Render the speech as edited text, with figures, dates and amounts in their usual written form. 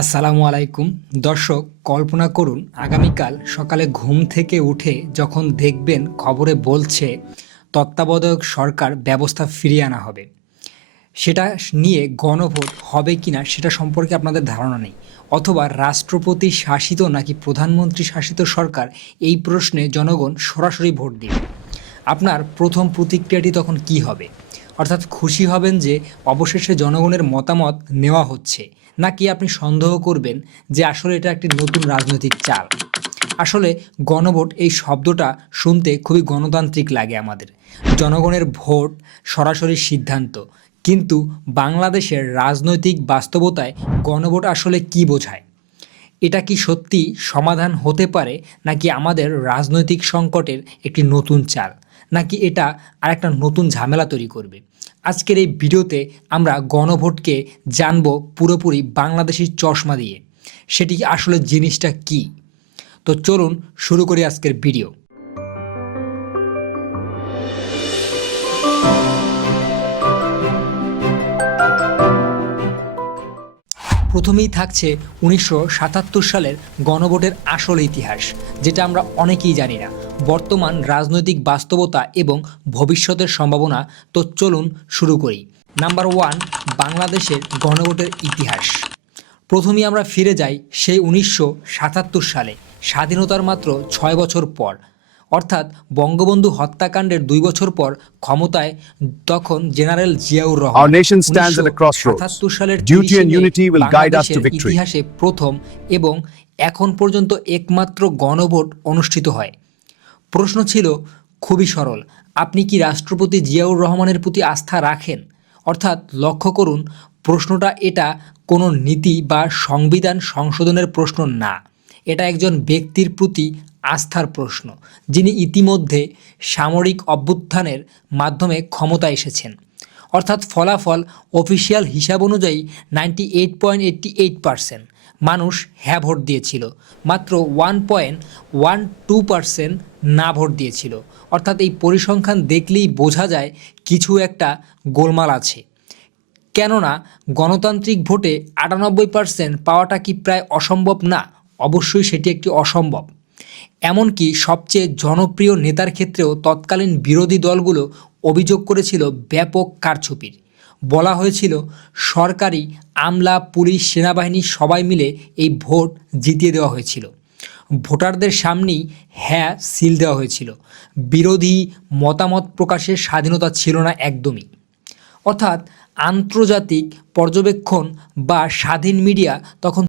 আসসালামু আলাইকুম দর্শক, কল্পনা করুন আগামীকাল সকালে ঘুম থেকে উঠে যখন দেখবেন খবরে বলছে তত্ত্বাবধায়ক সরকার ব্যবস্থা ফিরিয়ে আনা হবে। সেটা নিয়ে গণভোট হবে কিনা সেটা সম্পর্কে আপনাদের ধারণা নেই, অথবা রাষ্ট্রপতি শাসিত নাকি প্রধানমন্ত্রী শাসিত সরকার, এই প্রশ্নে জনগণ সরাসরি ভোট দিবে। আপনার প্রথম প্রতিক্রিয়াটি তখন কি হবে? অর্থাৎ খুশি হবেন যে অবশেষে জনগণের মতামত নেওয়া হচ্ছে, নাকি আপনি সন্দেহ করবেন যে আসলে এটা একটি নতুন রাজনৈতিক চাল? আসলে গণভোট এই শব্দটা শুনতে খুবই গণতান্ত্রিক লাগে আমাদের, জনগণের ভোট, সরাসরি সিদ্ধান্ত। কিন্তু বাংলাদেশের রাজনৈতিক বাস্তবতায় গণভোট আসলে কি বোঝায়? এটা কি সত্যি সমাধান হতে পারে, নাকি আমাদের রাজনৈতিক সংকটের একটি নতুন চাল, নাকি এটা আরেকটা নতুন ঝামেলা তৈরি করবে? আজকের এই ভিডিওতে আমরা গণভোটকে জানব পুরোপুরি বাংলাদেশি চশমা দিয়ে। সেটি আসলে জিনিসটা কি? তো চলুন শুরু করি আজকের ভিডিও। প্রথমেই থাকছে ১৯৭৭ সালের গণভোটের আসল ইতিহাস, যেটা আমরা অনেকেই জানি না। বর্তমান রাজনৈতিক বাস্তবতা এবং ভবিষ্যতের সম্ভাবনা। তো চলুন শুরু করি। নাম্বার 1, বাংলাদেশের গণভোটের ইতিহাস। প্রথমেই আমরা ফিরে যাই সেই ১৯৭৭ সালে, স্বাধীনতার মাত্র ৬ বছর পর, অর্থাৎ বঙ্গবন্ধু হত্যাকাণ্ডের ২ বছর পর ক্ষমতায় তখন general Ziaur Rahman. Our nation stands at a crossroads. ১৯৭৭ সালের Duty and ৩০ May unity will guide us to বাংলাদেশের victory. ইতিহাসে প্রথম এবং এখন পর্যন্ত একমাত্র গণভোট অনুষ্ঠিত হয়। প্রশ্ন ছিল খুবই সরল: আপনি কি রাষ্ট্রপতি জিয়াউর রহমানের প্রতি আস্থা রাখেন? অর্থাৎ লক্ষ্য করুন, প্রশ্নটা এটা কোনো নীতি বা সংবিধান সংশোধনের প্রশ্ন না। এটা একজন ব্যক্তির প্রতি আস্থার প্রশ্ন, যিনি ইতিমধ্যে সামরিক অভ্যুত্থানের মাধ্যমে ক্ষমতায় এসেছেন। অর্থাৎ ফলাফল অফিসিয়াল হিসাব অনুযায়ী 98.88% মানুষ হ্যাঁ ভোট দিয়েছিল, মাত্র 1.12% না ভোট দিয়েছিল। অর্থাৎ এই পরিসংখ্যান দেখলেই বোঝা যায় কিছু একটা গোলমাল আছে। কেননা গণতান্ত্রিক ভোটে 98% পাওয়াটা কি প্রায় অসম্ভব? না, অবশ্যই সেটি একটি অসম্ভব। এমনকি সবচেয়ে জনপ্রিয় নেতার ক্ষেত্রেও তৎকালীন বিরোধী দলগুলো অভিযোগ করেছিল ব্যাপক কারচুপির। বলা হয়েছিল সরকারি আমলা, পুলিশ, সেনাবাহিনী সবাই মিলে এই ভোট জিতিয়ে দেওয়া হয়েছিল। ভোটারদের সামনেই হ্যাঁ সিল দেওয়া হয়েছিল। বিরোধী মতামত প্রকাশের স্বাধীনতা ছিল না একদমই। অর্থাৎ আন্তর্জাতিক পর্যবেক্ষণ বা স্বাধীন মিডিয়া তখন